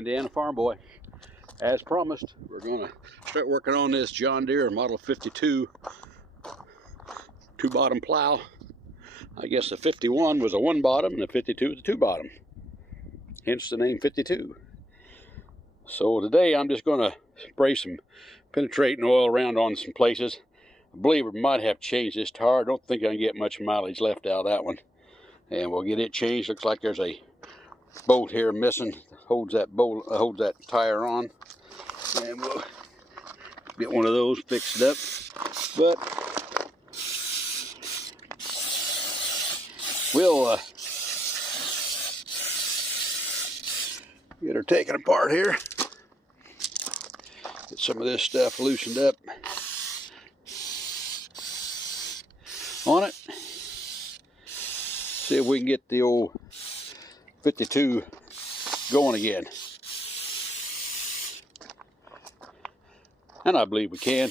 Indiana Farm Boy. As promised, we're going to start working on this John Deere Model 52 two-bottom plow. I guess the 51 was a one-bottom and the 52 was a two-bottom. Hence the name 52. So today I'm just going to spray some penetrating oil around on some places. I believe we might have changed this tire. I don't think I can get much mileage left out of that one. And we'll get it changed. Looks like there's a bolt here missing. Holds that tire on. And we'll get one of those fixed up. But we'll get her taken apart here. Get some of this stuff loosened up on it. See if we can get the old 52 going again. And I believe we can.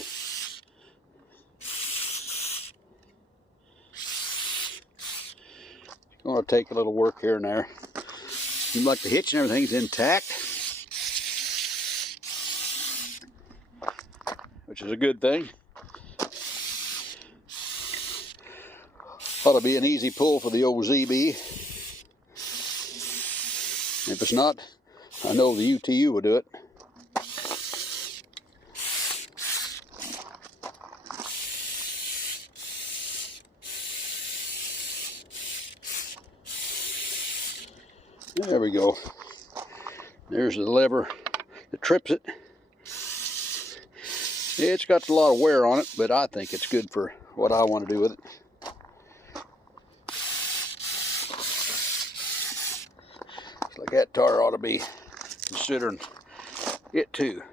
Going to take a little work here and there. Seems like the hitch and everything's intact, which is a good thing. Ought to be an easy pull for the old ZB. If it's not, I know the UTU will do it. There we go. There's the lever that trips it. It's got a lot of wear on it, but I think it's good for what I want to do with it. Looks like that tire ought to be considering it too.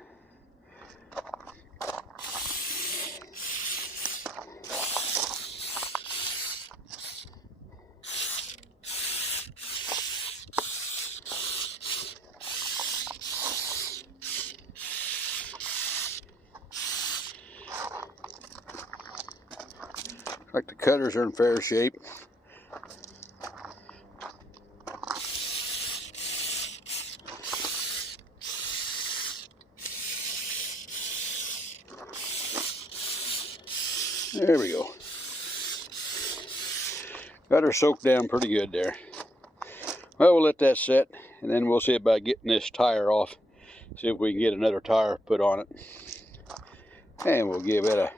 Like the cutters are in fair shape. There we go. Got her soaked down pretty good there. Well, we'll let that set, and then we'll see about getting this tire off. See if we can get another tire put on it. And we'll give it a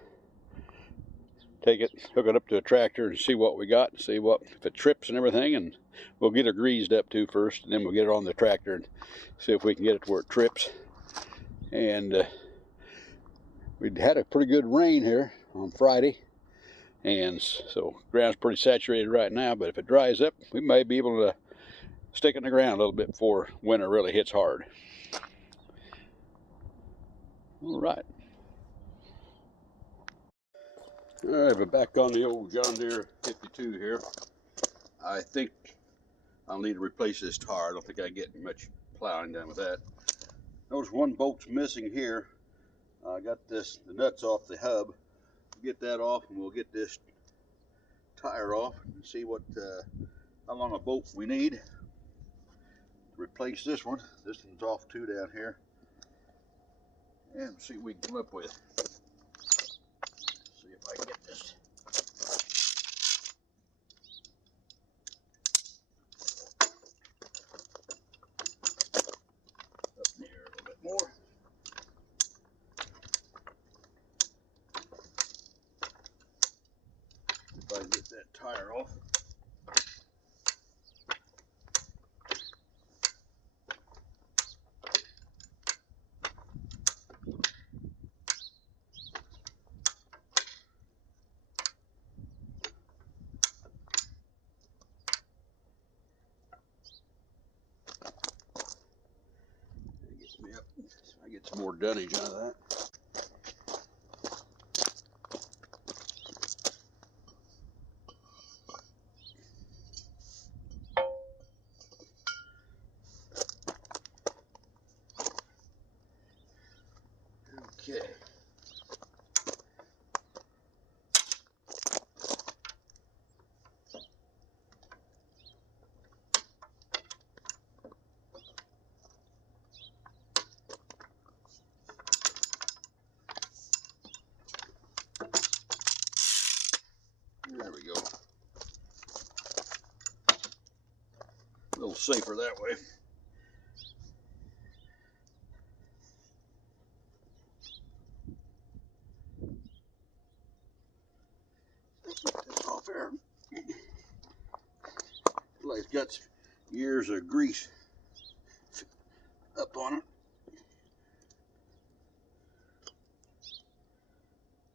take it, hook it up to a tractor and see what we got, see what if it trips and everything, and we'll get it greased up too first, and then we'll get it on the tractor and see if we can get it to where it trips. And we'd had a pretty good rain here on Friday, and so ground's pretty saturated right now, but if it dries up, we may be able to stick it in the ground a little bit before winter really hits hard. All right. Alright, we're back on the old John Deere 52 here. I think I'll need to replace this tire. I don't think I get much plowing done with that. Notice one bolt's missing here. I got the nuts off the hub. Get that off and we'll get this tire off and see what how long a bolt we need to replace this one. This one's off too down here. And see what we can come up with. See if I can get this. Up in here a little bit more. If I can get that tire off. I get some more dunnage out of that. Okay. There we go. A little safer that way. Get this off there. Like it's got years of grease up on it.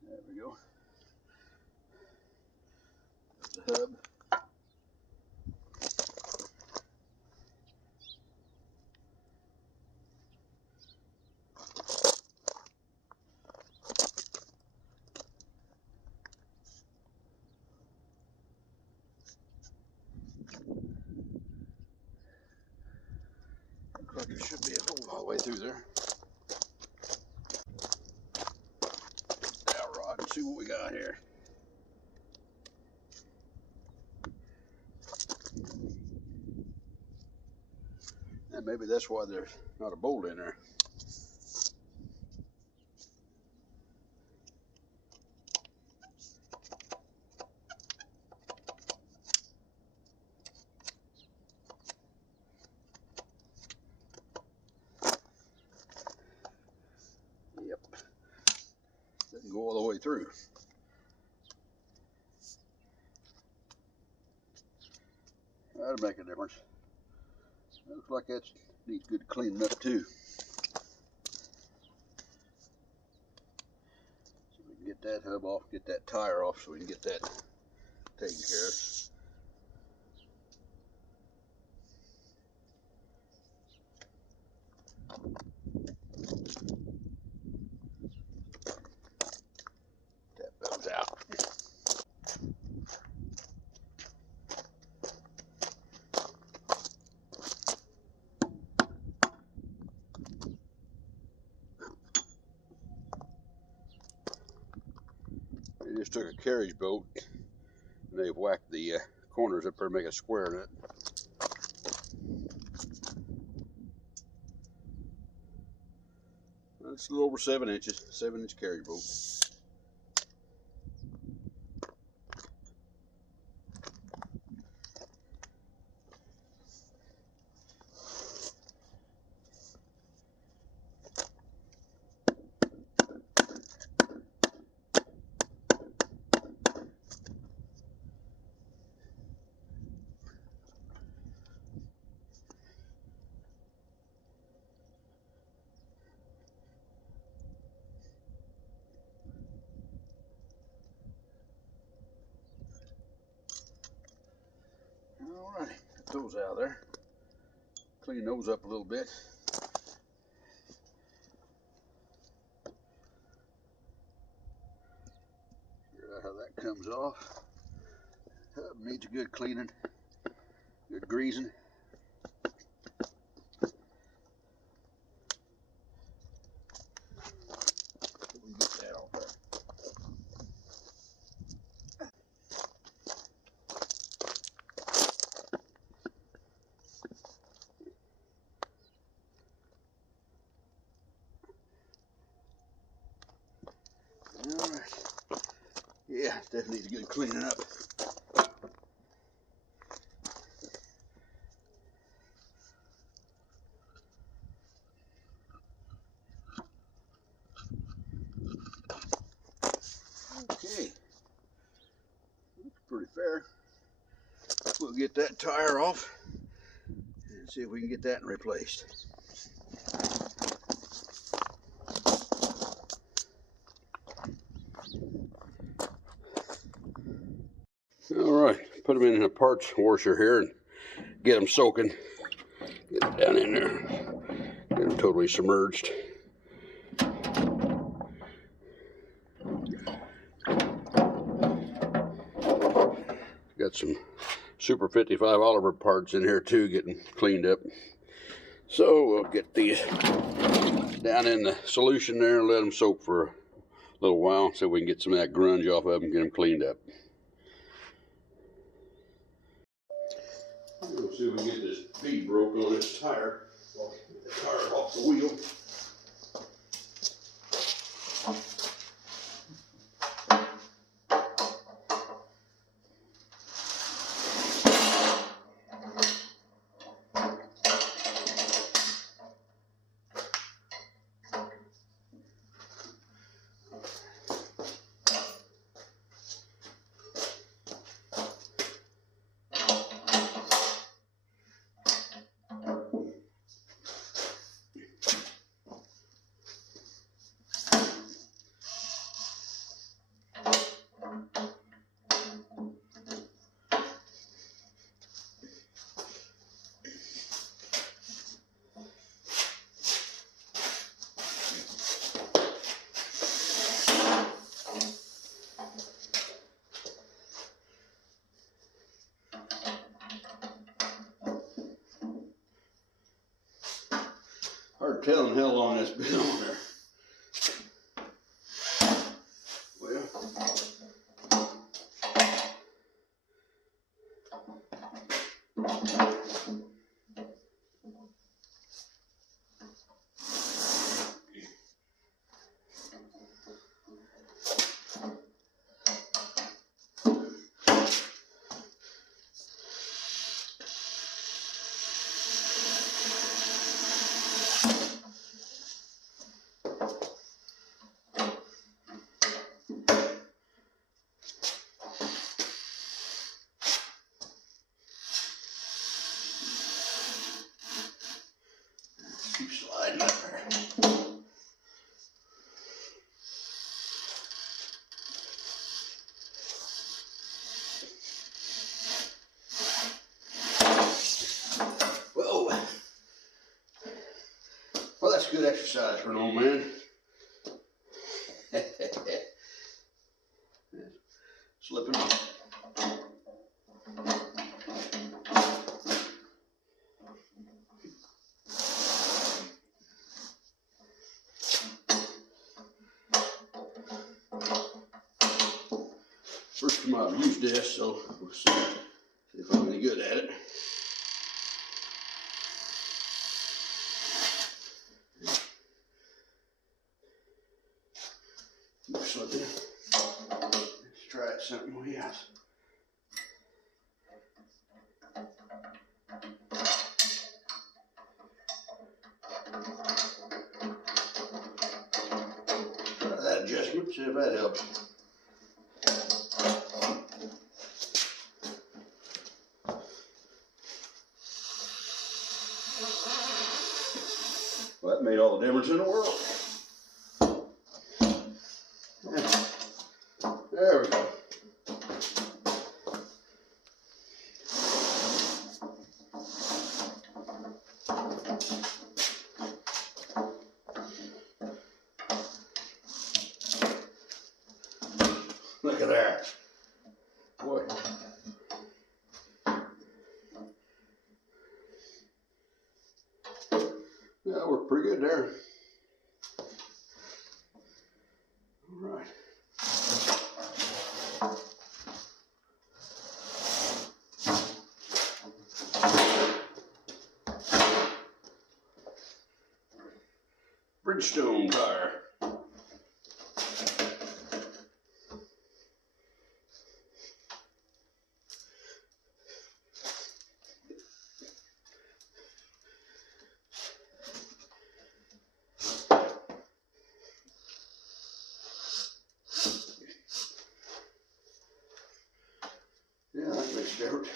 There we go. There's the hub. Looks like there should be a hole all the way through there. Now, rod, and see what we got here. And maybe that's why there's not a bolt in there. Yep. Doesn't go all the way through. That'll make a difference. Looks like that needs good cleaning up too. So we can get that hub off, get that tire off, so we can get that taken care of. That belt's out. They just took a carriage bolt and they've whacked the corners up there to make a square in it. It's a little over 7 inches, 7-inch carriage bolt. Alrighty, get those out of there. Clean those up a little bit. Figure out how that comes off. Hub needs a good cleaning, good greasing. We can get that off there. Alright. Yeah, definitely needs a good cleaning up. Okay. Looks pretty fair. We'll get that tire off and see if we can get that replaced. Alright, put them in a parts washer here and get them soaking. Get them down in there. Get them totally submerged. Got some Super 55 Oliver parts in here too, getting cleaned up. So we'll get these down in the solution there and let them soak for a little while so we can get some of that grunge off of them and get them cleaned up. We'll see if we can get this bead broke on this tire. Get the tire off the wheel. telling how long that's been on there. Well, keep sliding up there. Whoa. Well, that's good exercise for an old man. Slipping off. First time I've used this, so we'll see if I'm any good at it. Keep slipping. Let's try it something else. Try that adjustment, see if that helps. Well, that made all the difference in the world. Yeah. There we go. Look at that. Boy. Yeah, we're pretty good there. All right. Bridgestone tire. Yeah, that makes a difference.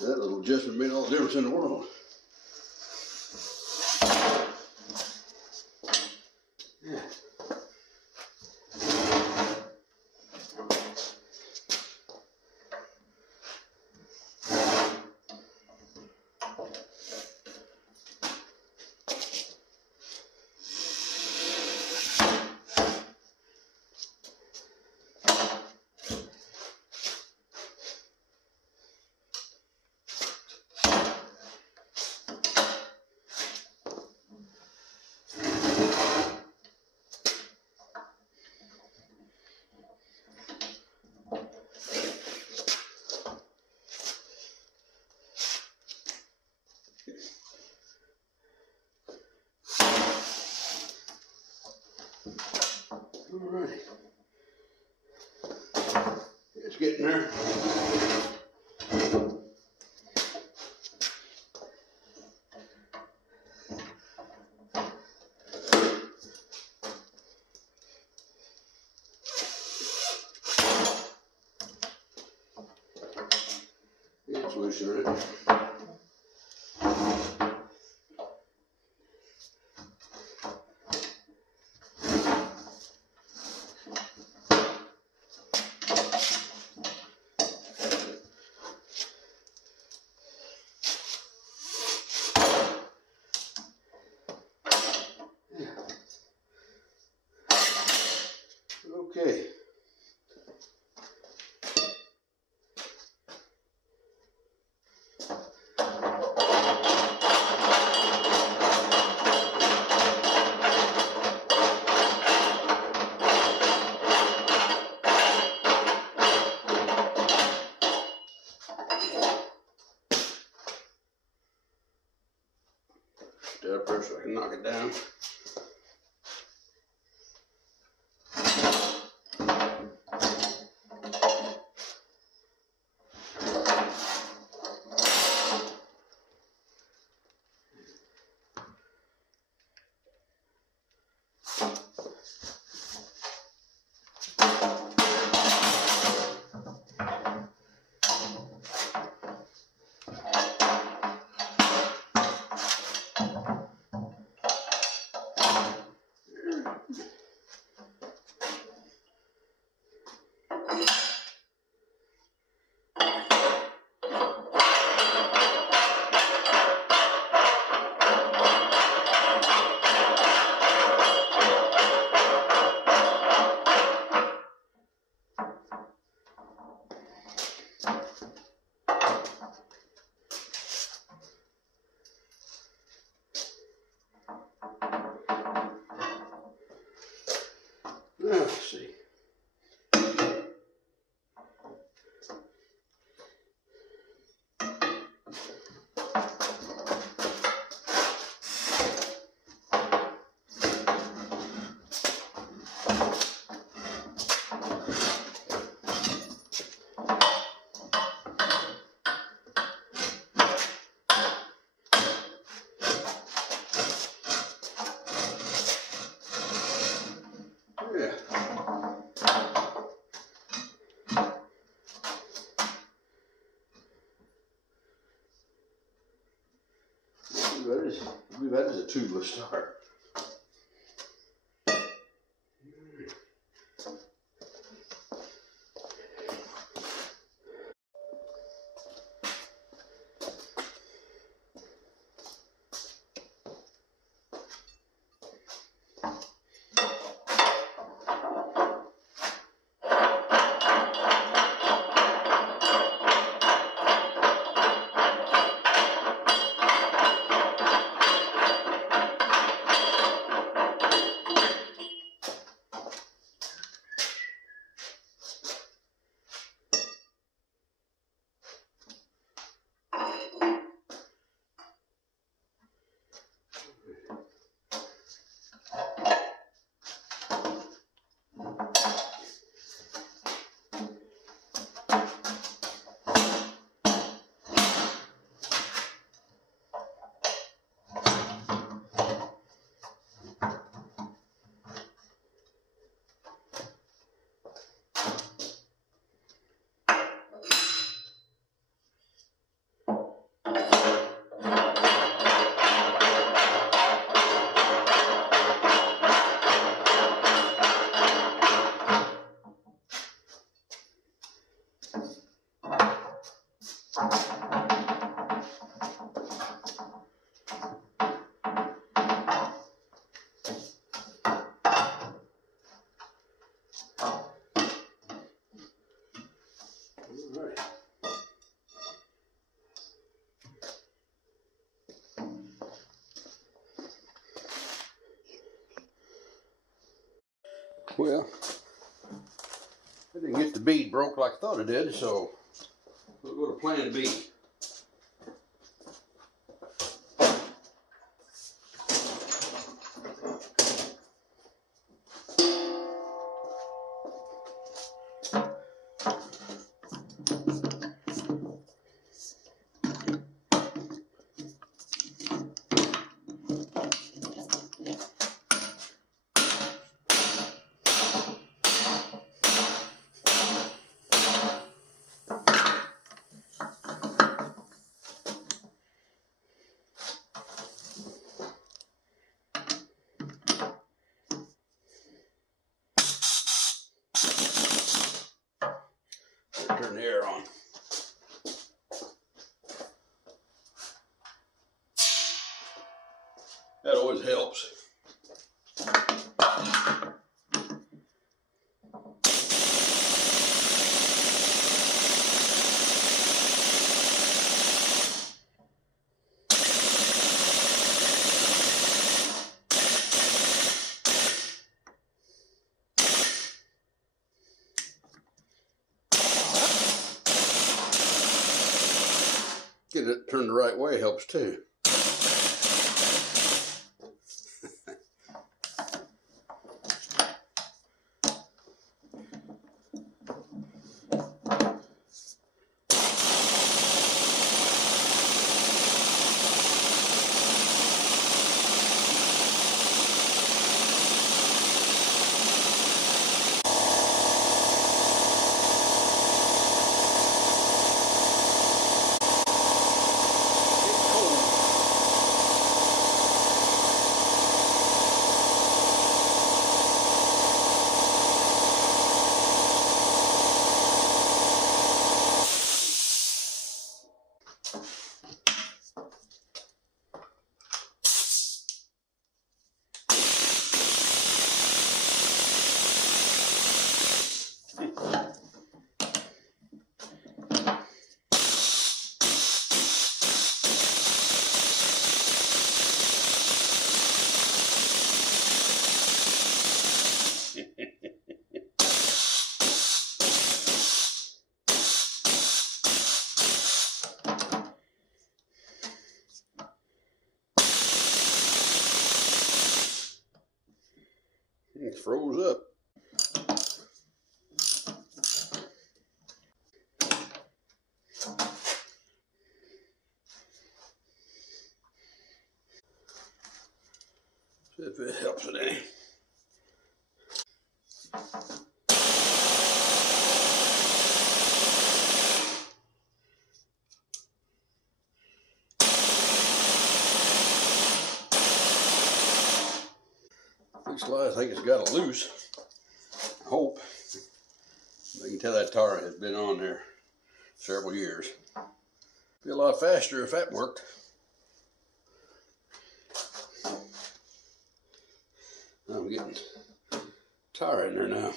That little adjustment made all the difference in the world. Yeah. All right. It's getting there. It's loosening it. Okay. Stay up there so I can knock it down. Let's see. Yeah. That is a tubeless start. Well, I didn't get the bead broke like I thought it did, so we'll go to plan B. it turned the right way helps too. It froze up. See if it helps it any. Looks like I think it's got a loose. I hope. I can tell that tire has been on there several years. Be a lot faster if that worked. I'm getting tire in there now.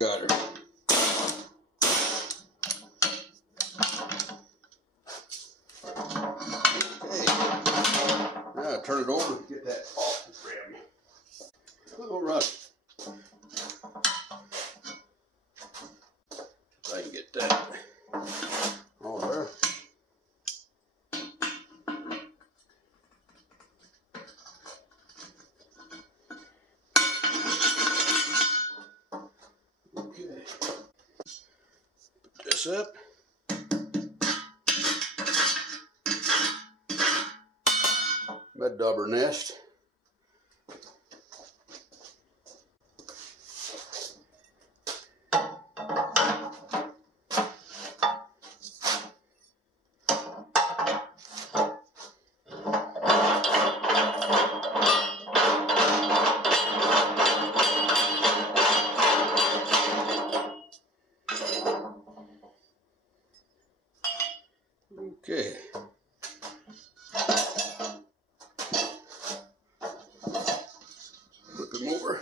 Got her. Okay. Now turn it over and get that off the rim. All right. So I can get that all there. Okay. Put this up. Mud dauber nest. Okay. Flip him over.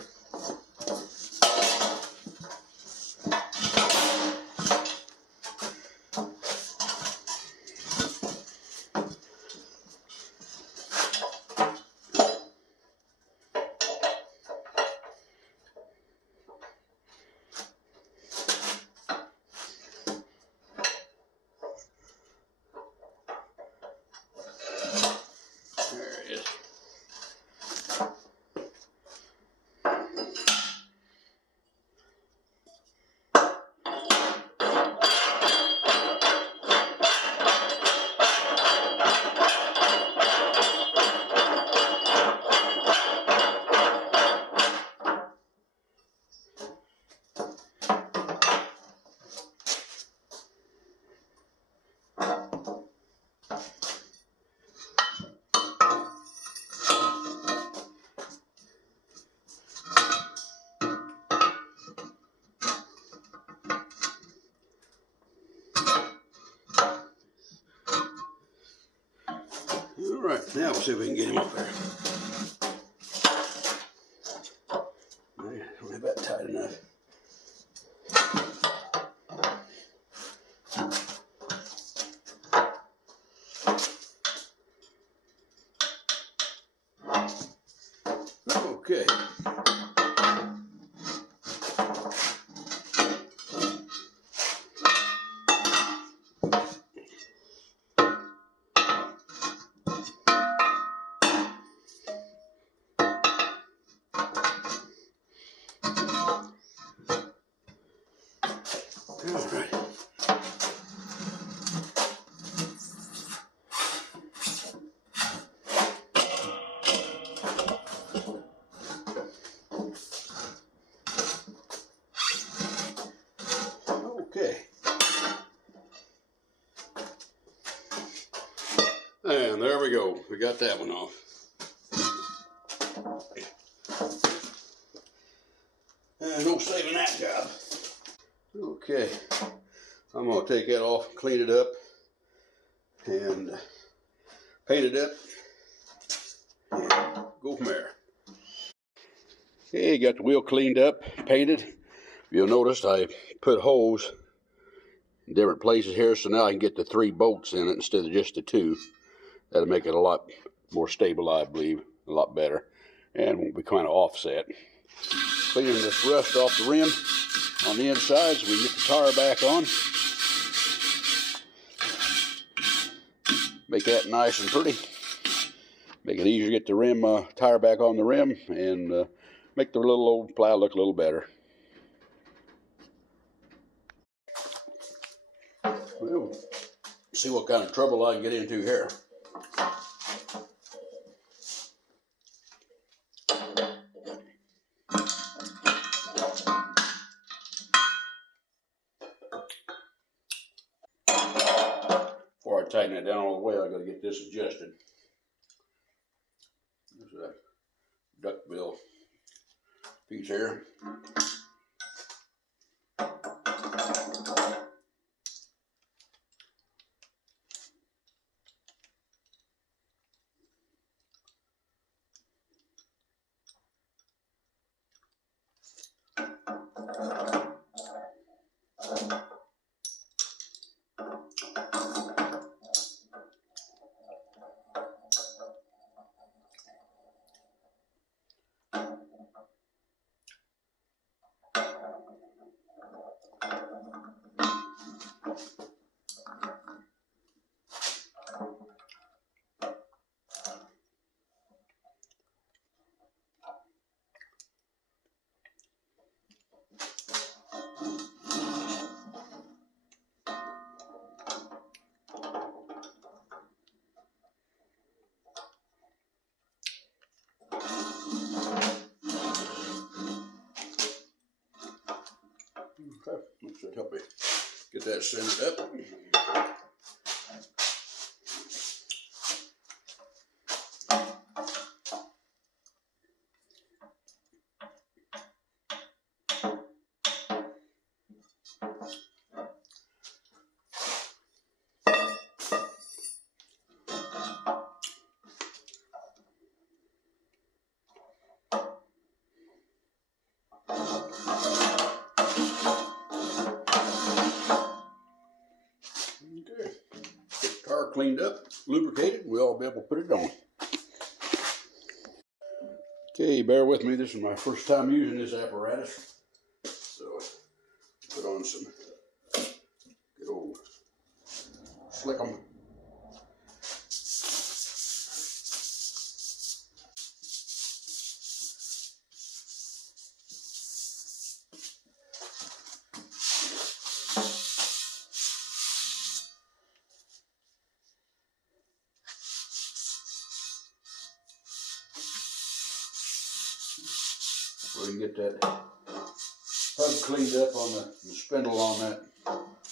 All right, now we'll see if we can get him up there. I don't have that tight enough. Okay. All right. Okay. And there we go. We got that one off. And no saving that job. Okay. I'm going to take that off, clean it up, and paint it up, and go from there. Okay, got the wheel cleaned up, painted. You'll notice I put holes in different places here, so now I can get the 3 bolts in it instead of just the 2. That'll make it a lot more stable, I believe, a lot better, and won't be kind of offset. Cleaning this rust off the rim on the inside so we can get the tire back on. Make that nice and pretty. Make it easier to get the rim tire back on the rim, and make the little old plow look a little better. Well, see what kind of trouble I can get into here. Before I tighten it down all the way, I got to get this adjusted. There's that duckbill piece here. Okay, that should help me get that centered up. Okay, get the car cleaned up, lubricated, we'll all be able to put it on. Okay, bear with me, this is my first time using this apparatus. So, put on some good old slick 'em. We can get that hub cleaned up on the spindle on that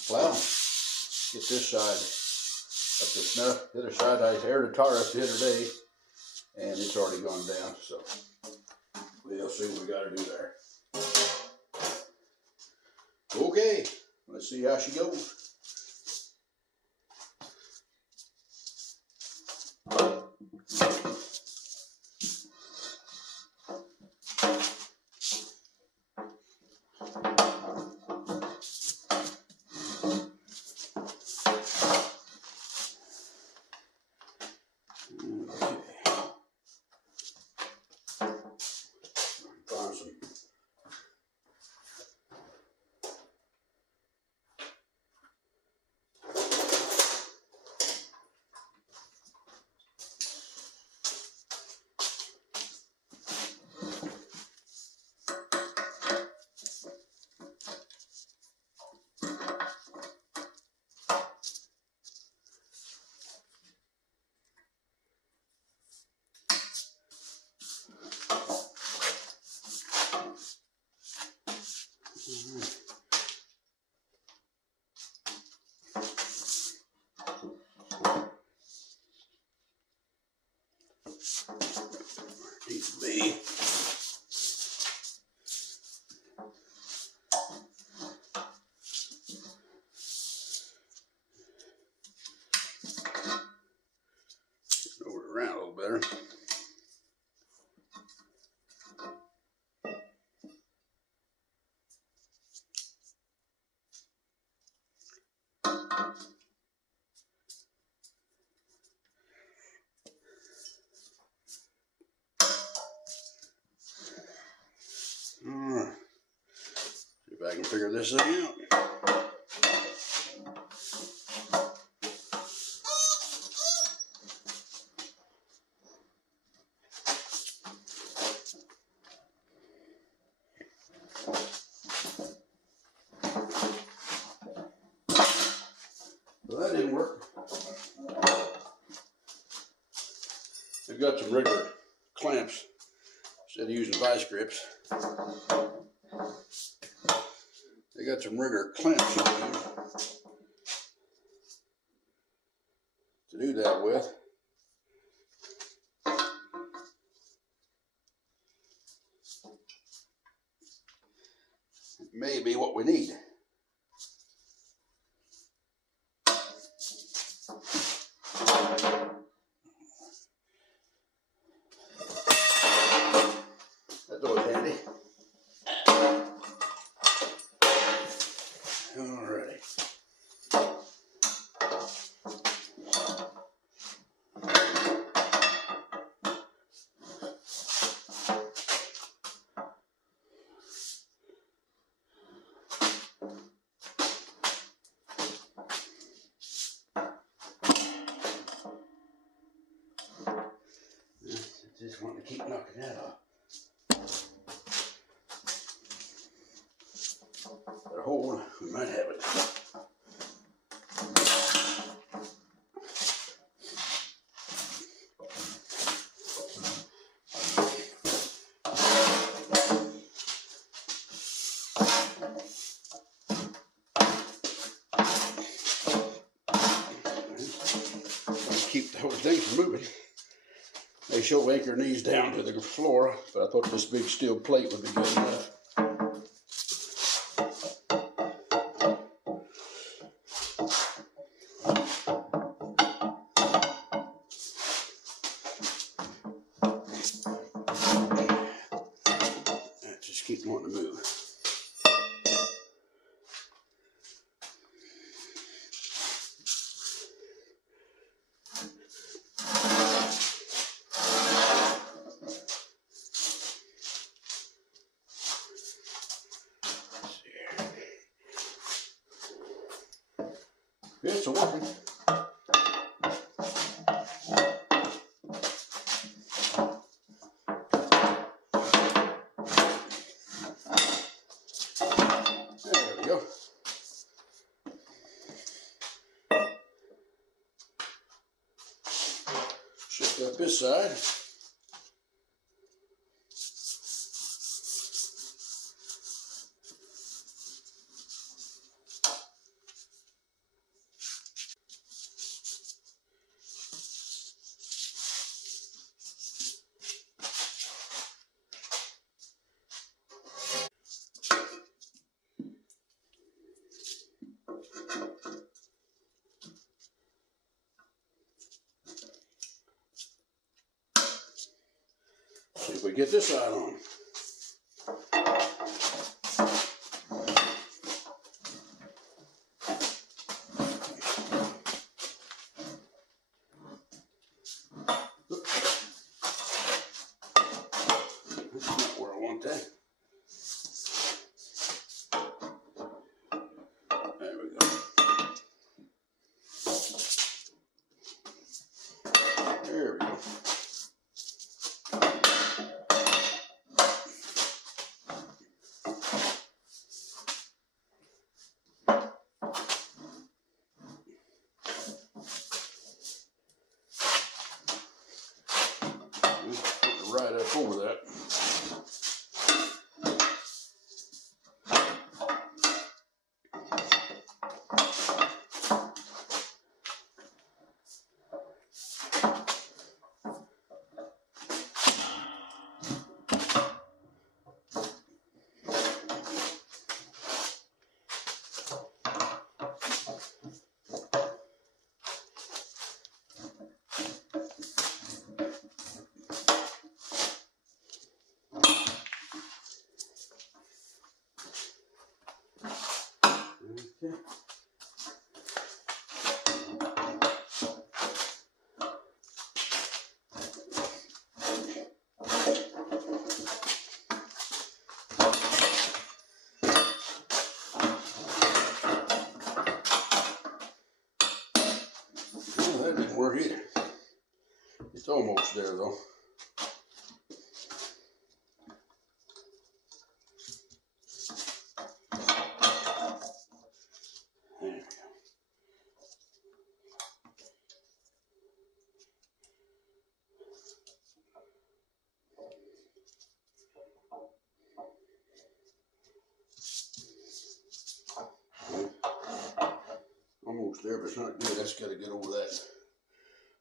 plow. Get this side up to snuff. The other side, I aired the tire up the other day, and it's already gone down, so we'll see what we got to do there. Okay, let's see how she goes. figure this thing out. Well, that didn't work. They've got some regular clamps instead of using vice grips. They got some regular clamps you can use to do that with. It may be what we need. That's always handy. Alrighty. Just wanting to keep knocking that off. That hole, we might have it. Keep the whole thing from moving. They show anchor knees down to the floor, but I thought this big steel plate would be good enough. I just keep wanting to move. It's working. There we go. Shift up this side. See if we get this side on. That's not where I want that. There we go. There we go. Right up over that. work either. It's almost there though. There we go. Almost there, but it's not good. That's got to get over that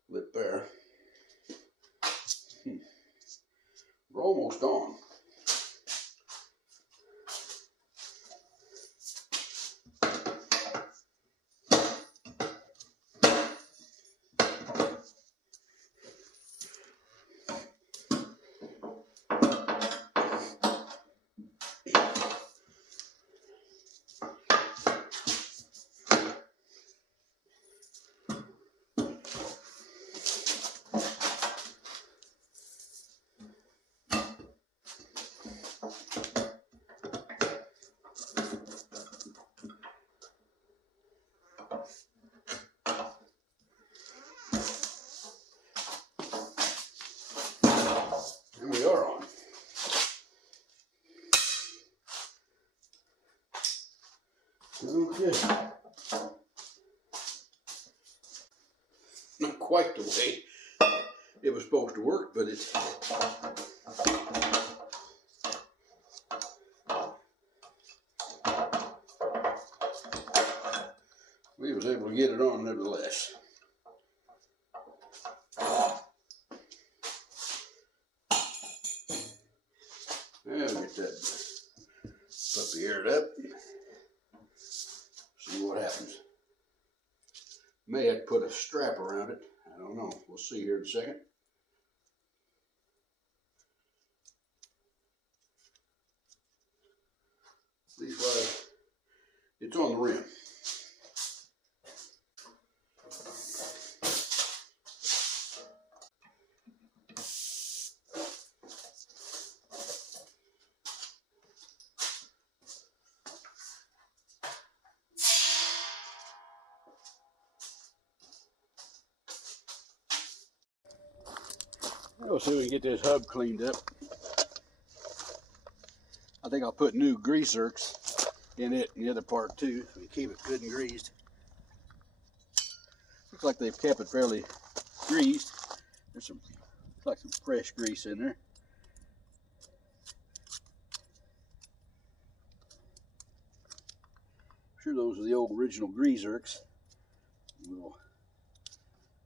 lip there. We're almost on. And we are on. Okay. Not quite the way it was supposed to work, but it's we was able to get it on nevertheless. I'll get that puppy aired up. See what happens. May have to put a strap around it. I don't know. We'll see here in a second. These wires, it's on the rim. We'll see if we can get this hub cleaned up. I think I'll put new grease zerks in it and the other part too, so we keep it good and greased. Looks like they've kept it fairly greased. There's some, looks like some fresh grease in there. I'm sure those are the old original grease zerks. We'll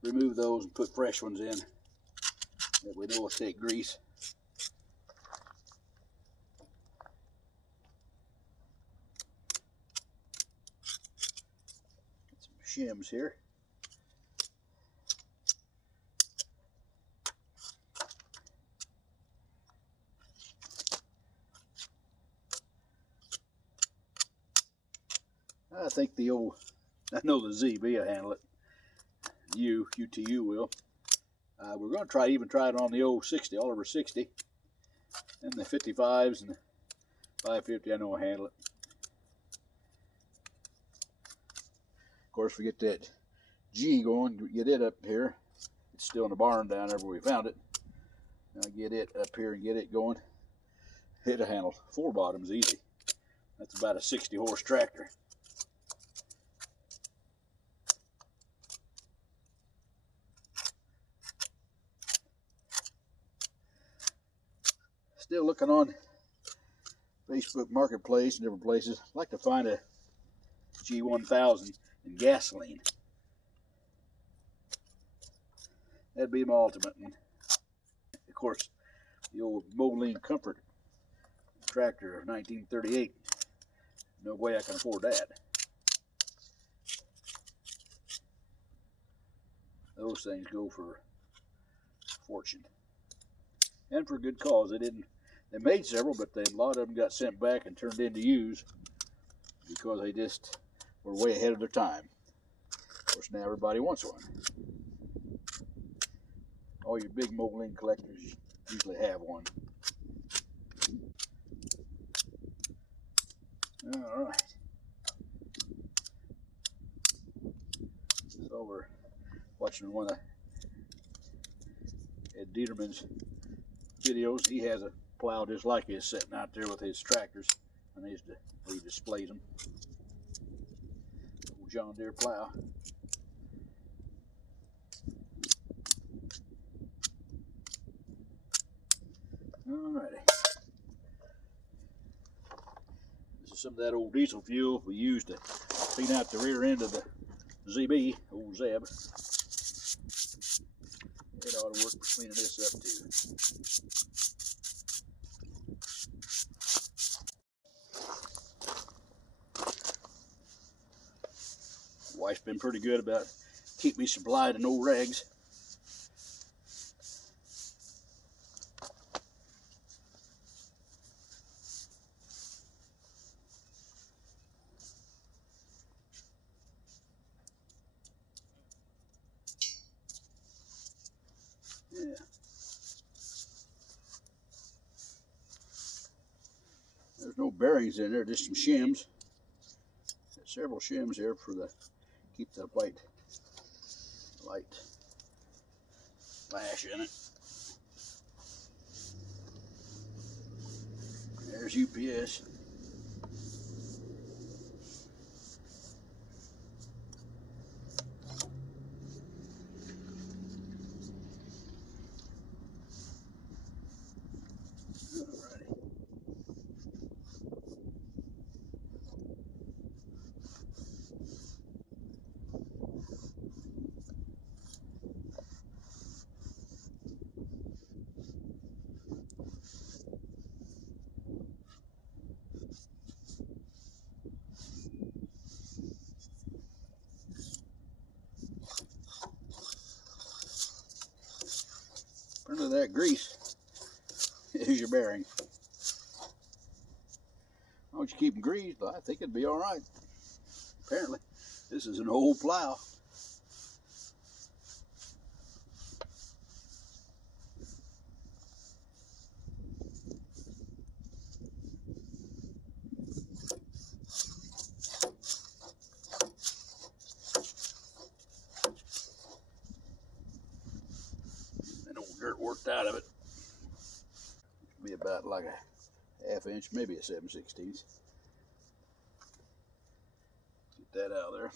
remove those and put fresh ones in. That we know will take grease. Get some shims here. I think the old, I know the ZB will handle it. UTU will. We're going to even try it on the old 60, Oliver 60, and the 55s and the 550. I know I'll handle it. Of course, we get that G going, get it up here. It's still in the barn down there where we found it. Now get it up here and get it going. It'll handle 4 bottoms easy. That's about a 60 horse tractor. Still looking on Facebook Marketplace and different places. I'd like to find a G1000 in gasoline. That'd be my ultimate one. Of course, the old Moline Comfort tractor of 1938. No way I can afford that. Those things go for a fortune. And for a good cause. They made several, but a lot of them got sent back and turned into used because they just were way ahead of their time. Of course, now everybody wants one. All your big Moline collectors usually have one. All right. So we're watching one of Ed Dieterman's videos. He has a plow just like his sitting out there with his tractors, and he displays them. Old John Deere plow. Alrighty. This is some of that old diesel fuel we used to clean out the rear end of the ZB, old Zeb. It ought to work for cleaning this up too. Wife's been pretty good about keeping me supplied of no rags. Yeah. There's no bearings in there, just some shims. Got several shims here for the keep the white light flash in it. There's UPS. Under that grease is your bearing. Why don't you keep them greased? I think it'd be all right. Apparently, this is an old plow. And old dirt worked out of it. Be about like a ½ inch, maybe a 7/16. Get that out of there.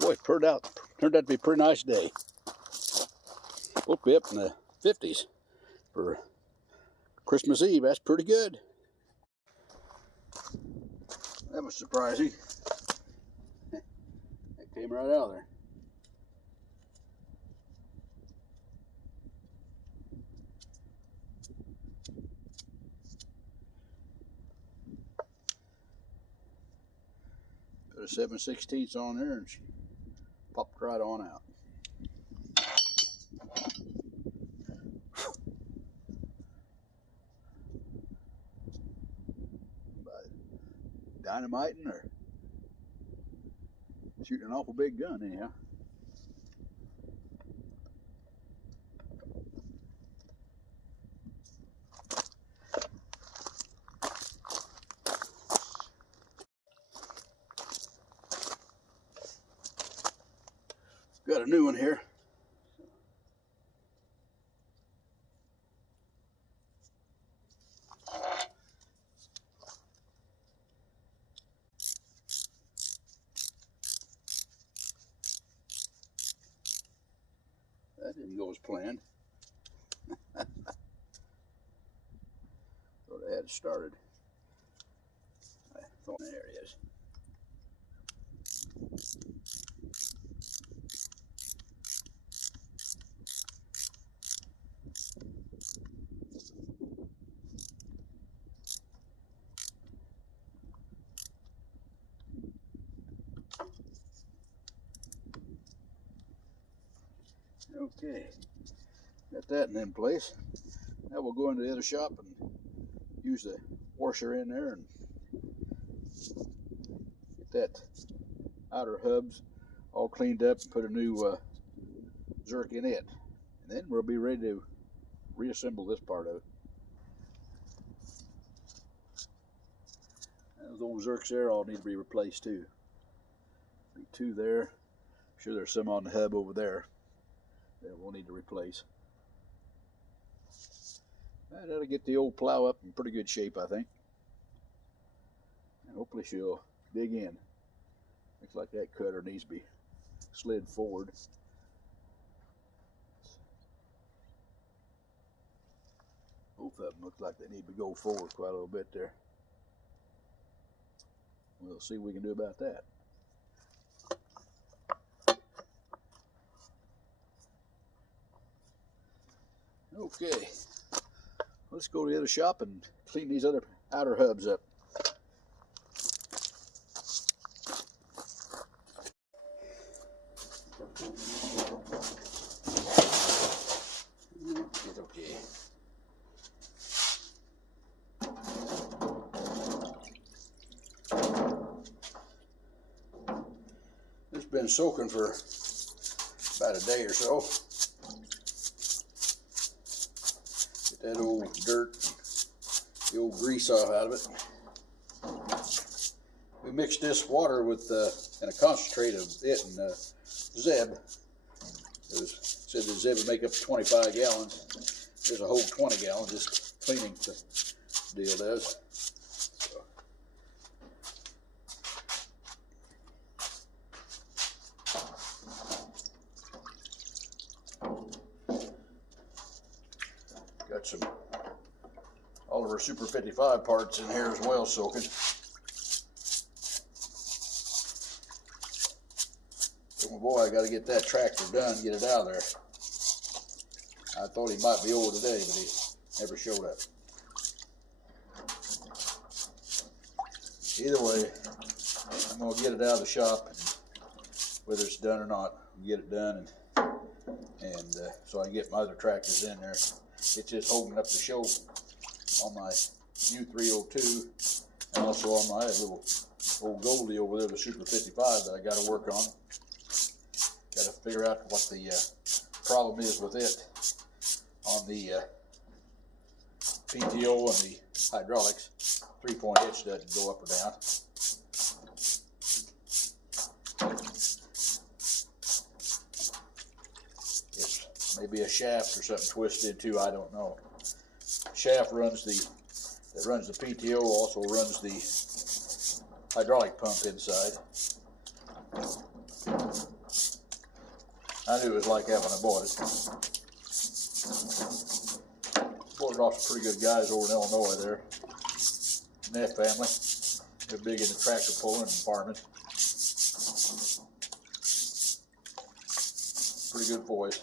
Boy, it turned out to be a pretty nice day. Woke me up in the 50s for Christmas Eve. That's pretty good. That was surprising. That came right out of there. Put a 7/16 on there and she popped right on out. By dynamiting or shooting an awful big gun anyhow. Got a new one here. That didn't go as planned. Thought I had it started. I thought, there it is. Okay, got that in place. Now we'll go into the other shop and use the washer in there and get that outer hubs all cleaned up and put a new Zerk in it. And then we'll be ready to reassemble this part of it. Those old Zerks there all need to be replaced too. Be two there, I'm sure there's some on the hub over there that we'll need to replace. That'll get the old plow up in pretty good shape, I think. And hopefully she'll dig in. Looks like that cutter needs to be slid forward. Both of them look like they need to go forward quite a little bit there. We'll see what we can do about that. Okay, let's go to the other shop and clean these other outer hubs up. Okay. It's been soaking for about a day or so. Get that old dirt, the old grease off out of it. We mixed this water with and a concentrate of it and Zeb. It said the Zeb would make up to 25 gallons. There's a whole 20 gallons just cleaning the deal does. So. Got some all of our Super 55 parts in here as well soaking. Oh boy, I got to get that tractor done, get it out of there. I thought he might be over today, but he never showed up. Either way, I'm going to get it out of the shop, and whether it's done or not, I'll get it done, and so I can get my other tractors in there. It's just holding up the show on my U302, and also on my little old Goldie over there, the Super 55 that I got to work on. Got to figure out what the problem is with it on the PTO and the hydraulics. 3-point hitch doesn't go up or down. It's maybe a shaft or something twisted too, I don't know. Shaft runs the PTO, also runs the hydraulic pump inside. I knew it was like that when I bought it. Bought it off some pretty good guys over in Illinois there. Neff family. They're big into tractor pulling and farming. Pretty good boys.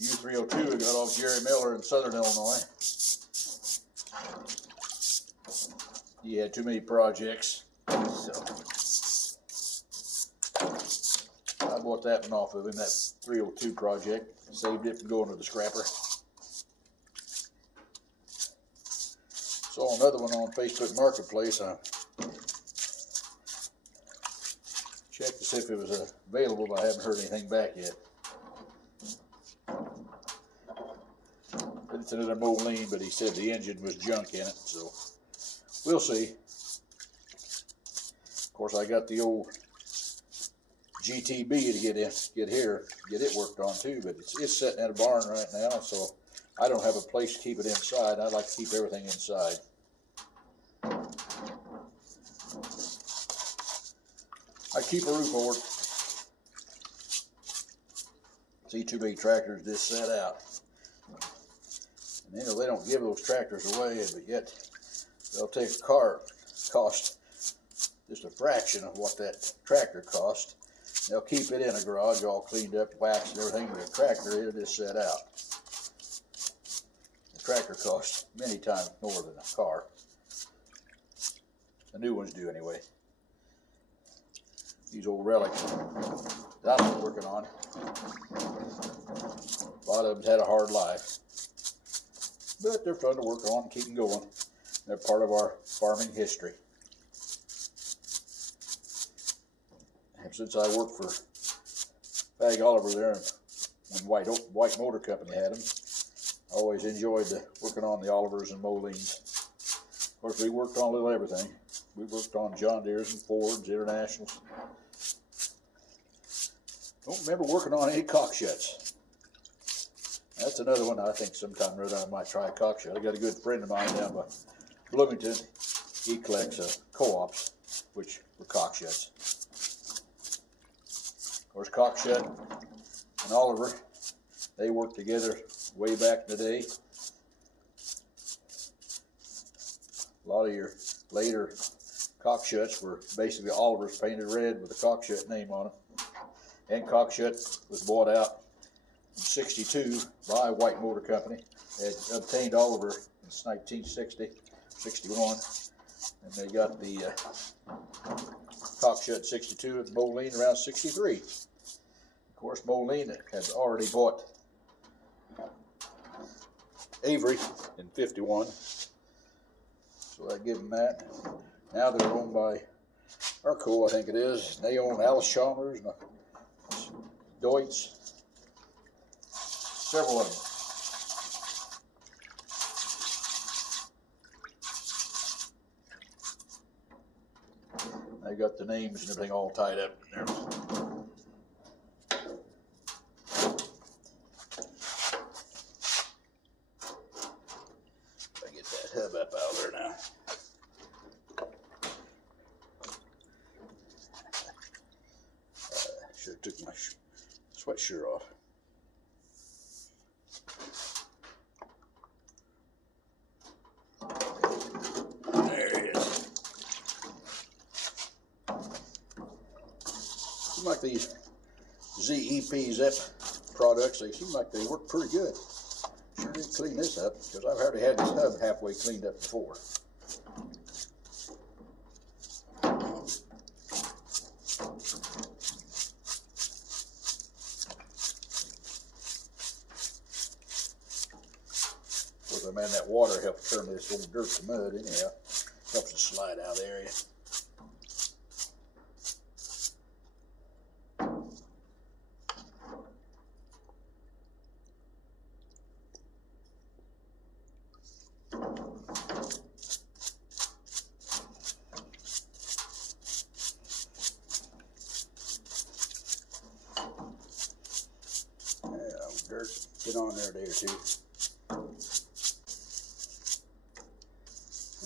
U302 I got off Jerry Miller in Southern Illinois. He had too many projects, so I bought that one off of him, that 302 project. Saved it from going to the scrapper. Saw another one on Facebook Marketplace. I checked to see if it was available, but I haven't heard anything back yet. It's another Moline, but he said the engine was junk in it, so we'll see. Of course, I got the old GTB to get it worked on too, but it's sitting in a barn right now, so I don't have a place to keep it inside. I like to keep everything inside. I keep a roof over it. See too many tractors just set out. And they don't give those tractors away, but yet they'll take a car cost just a fraction of what that tractor cost. They'll keep it in a garage all cleaned up, waxed and everything, but the tractor, it'll just set out. The tractor costs many times more than a car. The new ones do anyway. These old relics that I'm working on, a lot of them had a hard life. But they're fun to work on and keep them going. They're part of our farming history. And since I worked for Fag Oliver there when White Motor Company had them, Always enjoyed working on the Olivers and Moleens. Of course, we worked on a little everything. We worked on John Deere's and Ford's, Internationals. Don't remember working on any Cockshuts. That's another one I think sometime or other I might try a Cockshut. I got a good friend of mine down by Bloomington. He collects co-ops, which were Cockshuts. Of course, Cockshut and Oliver, they worked together way back in the day. A lot of your later Cockshuts were basically Olivers painted red with a Cockshut name on them. And Cockshut was bought out in '62 by White Motor Company. They had obtained Oliver in 1960, 61, and they got the Cockshut 62 and Moline around 63. Of course, Moline had already bought Avery in 51, so that gave them that. Now they're owned by Arco, I think it is. They own Alice Chalmers and Deutz, several of them. They got the names and everything all tied up in there. I get that hub up out there now. Should have took my sweatshirt off. There it is. Seem like these ZEP Zep products, they seem like they work pretty good. Sure did clean this up, because I've already had this hub halfway cleaned up before. Man, that water helps turn this old dirt to mud anyhow. Helps it slide out of the area. Yeah, dirt get on there a day or two.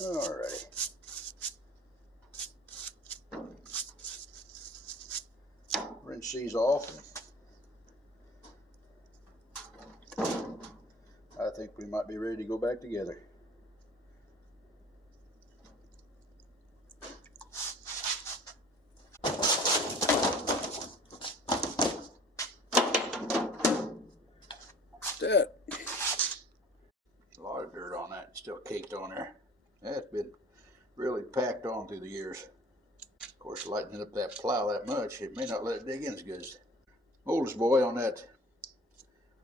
Alrighty. Rinse these off. I think we might be ready to go back together. That. A lot of dirt on that, still caked on there. That's been really packed on through the years. Of course, lightening up that plow that much, it may not let it dig in as good as oldest boy on that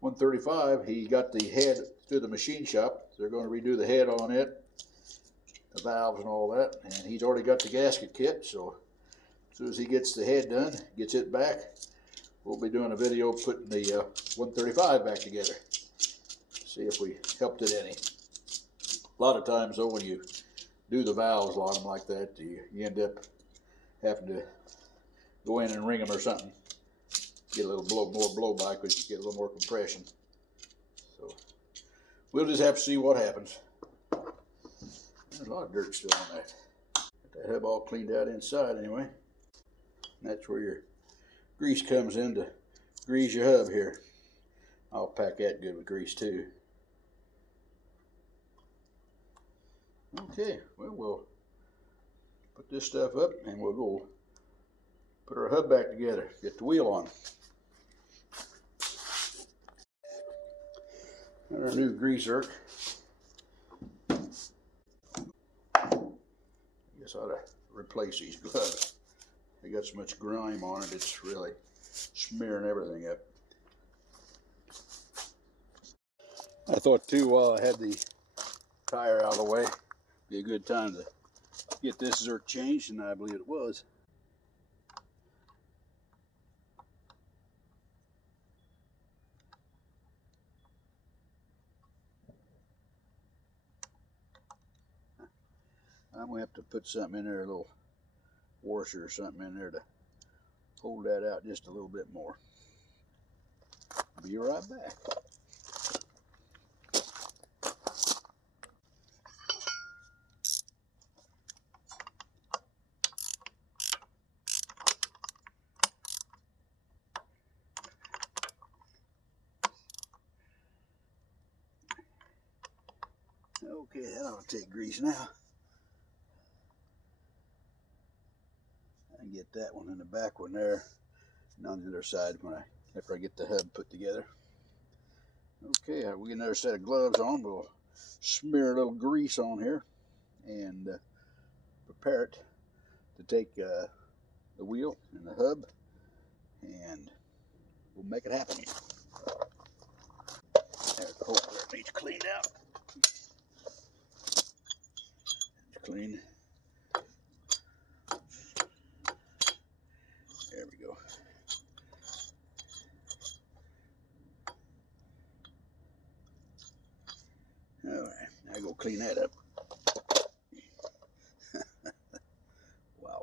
135. He got the head through the machine shop. They're going to redo the head on it, the valves and all that, and he's already got the gasket kit, so as soon as he gets the head done, gets it back, we'll be doing a video putting the 135 back together. See if we helped it any. A lot of times though, when you do the valves on them like that, you end up having to go in and ring them or something. Get a little more blow by because you get a little more compression. So we'll just have to see what happens. There's a lot of dirt still on that. Get that hub all cleaned out inside anyway. And that's where your grease comes in to grease your hub here. I'll pack that good with grease too. Okay, well, we'll put this stuff up and we'll go put our hub back together, get the wheel on. And our new grease zerk. I guess I ought to replace these gloves. They got so much grime on it, it's really smearing everything up. I thought too, while I had the tire out of the way, be a good time to get this zerk changed, and I believe it was. I'm gonna have to put something in there, a little washer or something in there to hold that out just a little bit more. Be right back. Okay, that ought to take grease now. I can get that one in the back one there, and on the other side after I get the hub put together. Okay, we get another set of gloves on. We'll smear a little grease on here and prepare it to take the wheel and the hub, and we'll make it happen. There's the hole where it needs cleaned out. It's clean. There we go. All right, now I go clean that up. Wow.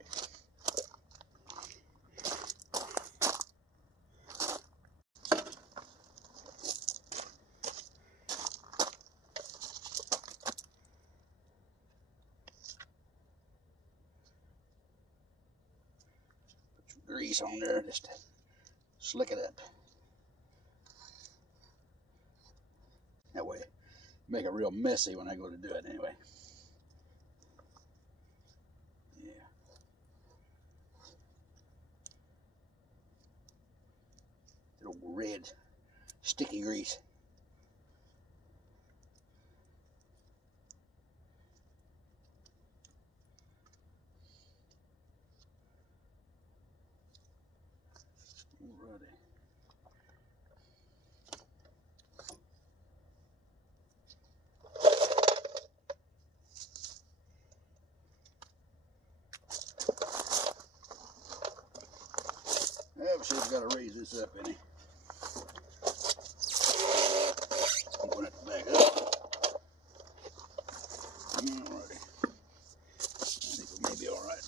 Put some grease on there just to slick it up. That way, make it real messy when I go to do it anyway. Yeah. Little red, sticky grease. Alrighty. Yeah, see, I've got to raise this up any. I'm going to have to back up. Alrighty. I think we may be alright.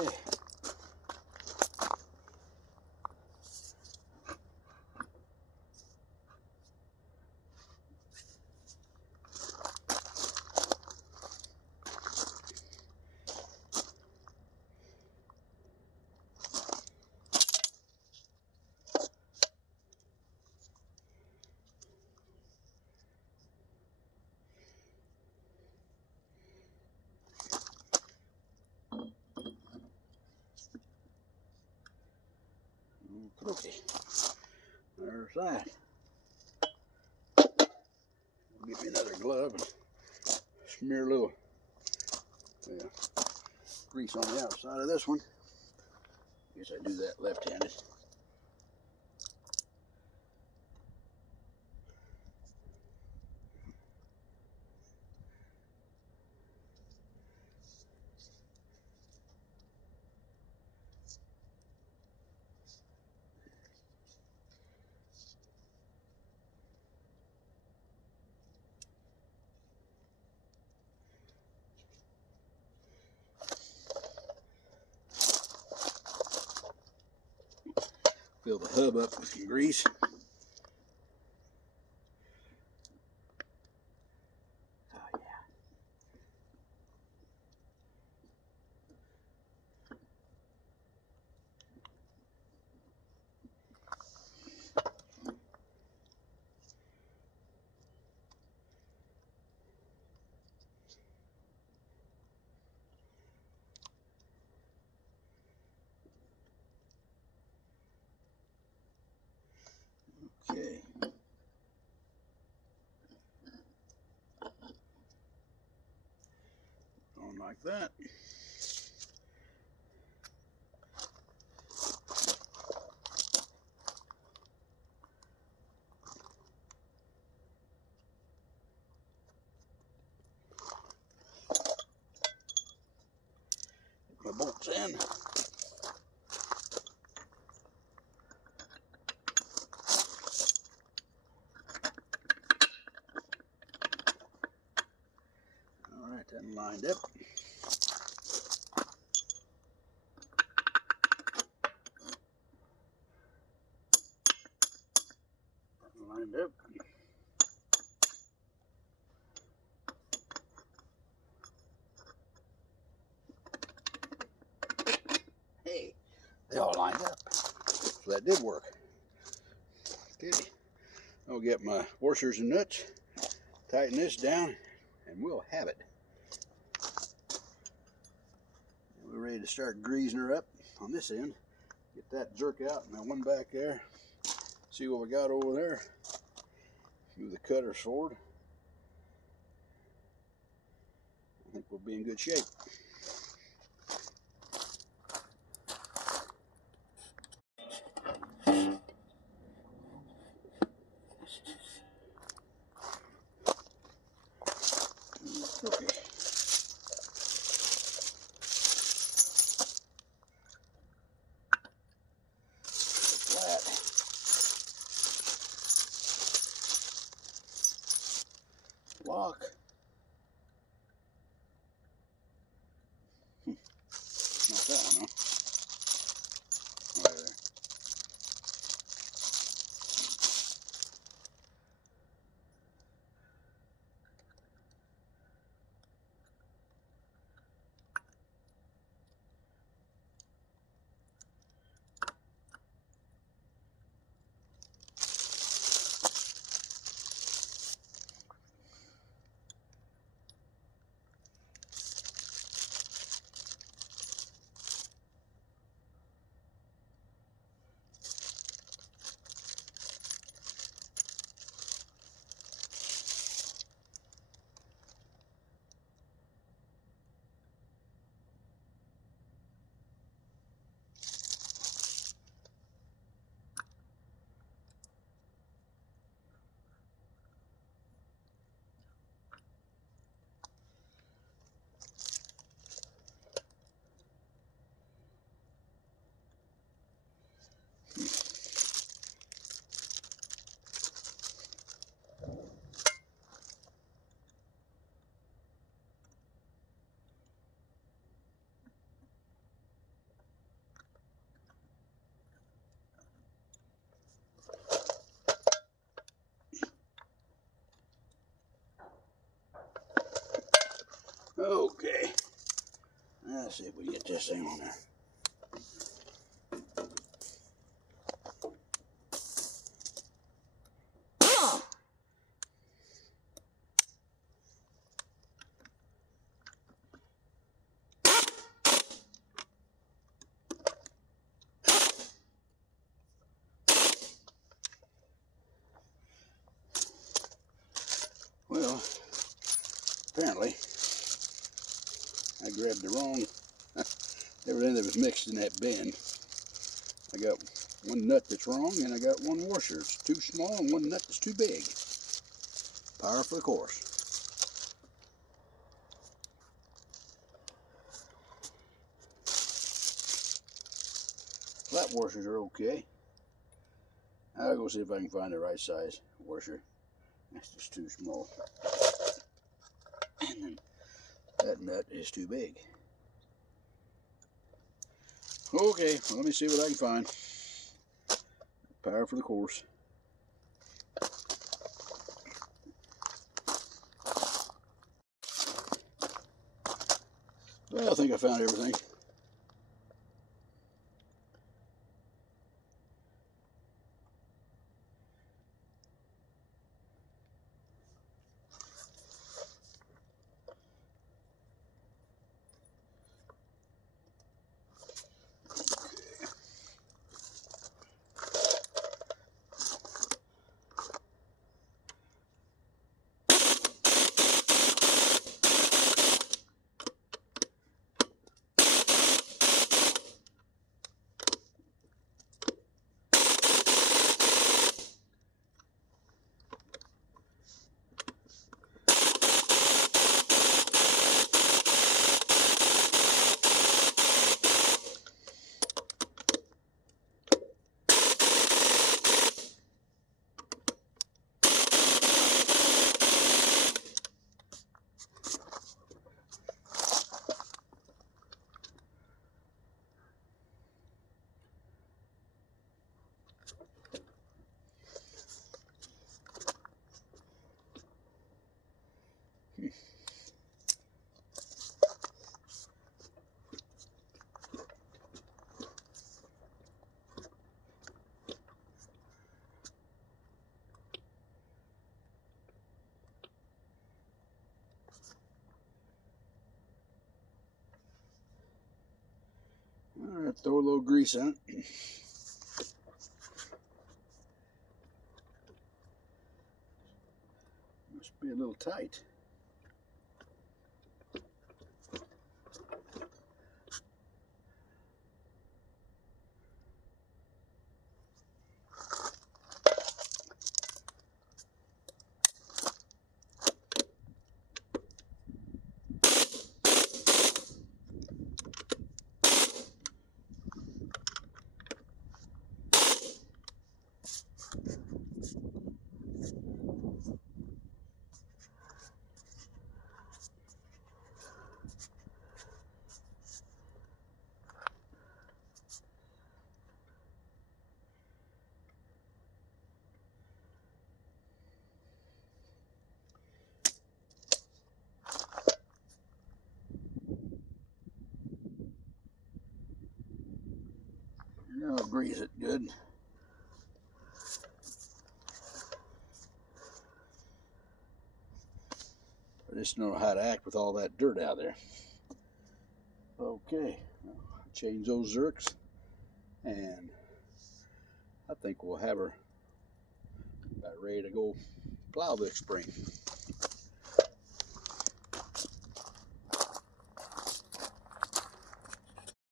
Okay. Okay. There's that. Get me another glove and smear a little grease on the outside of this one. Guess I do that left-handed. Fill the hub up with some grease. Oh, yeah. Okay. On like that. Put my bolts in. lined up. Lined up. Hey, they all lined up. So that did work. Okay, I'll get my washers and nuts, tighten this down, and we'll have it. We're ready to start greasing her up on this end. Get that jerk out and that one back there. See what we got over there. Move the cutters forward. I think we'll be in good shape. Okay. Flat. Lock. Not that one, huh? Right there. Okay. Let's see if we can get this thing on there. Well, apparently I grabbed the wrong everything that was mixed in that bin. I got one nut that's wrong and I got one washer that's too small and one nut that's too big. Power for the course. Flat washers are okay. I'll go see if I can find the right size washer. That's just too small. And then that nut is too big. Okay, well, let me see what I can find. Power for the course. Well, I think I found everything. gonna throw a little grease on it. Must be a little tight. Now I'll grease it good. I just don't know how to act with all that dirt out there. Okay, I'll change those zerks, and I think we'll have her about ready to go plow this spring.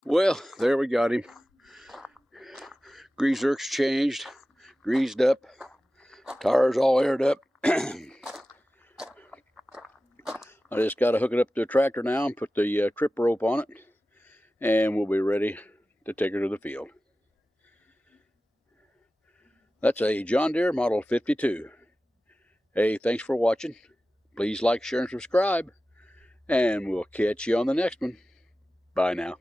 Well, there we got him. Grease zerks changed, greased up, tires all aired up. I just got to hook it up to the tractor now and put the trip rope on it, and we'll be ready to take her to the field. That's a John Deere Model 52. Hey, thanks for watching. Please like, share, and subscribe, and we'll catch you on the next one. Bye now.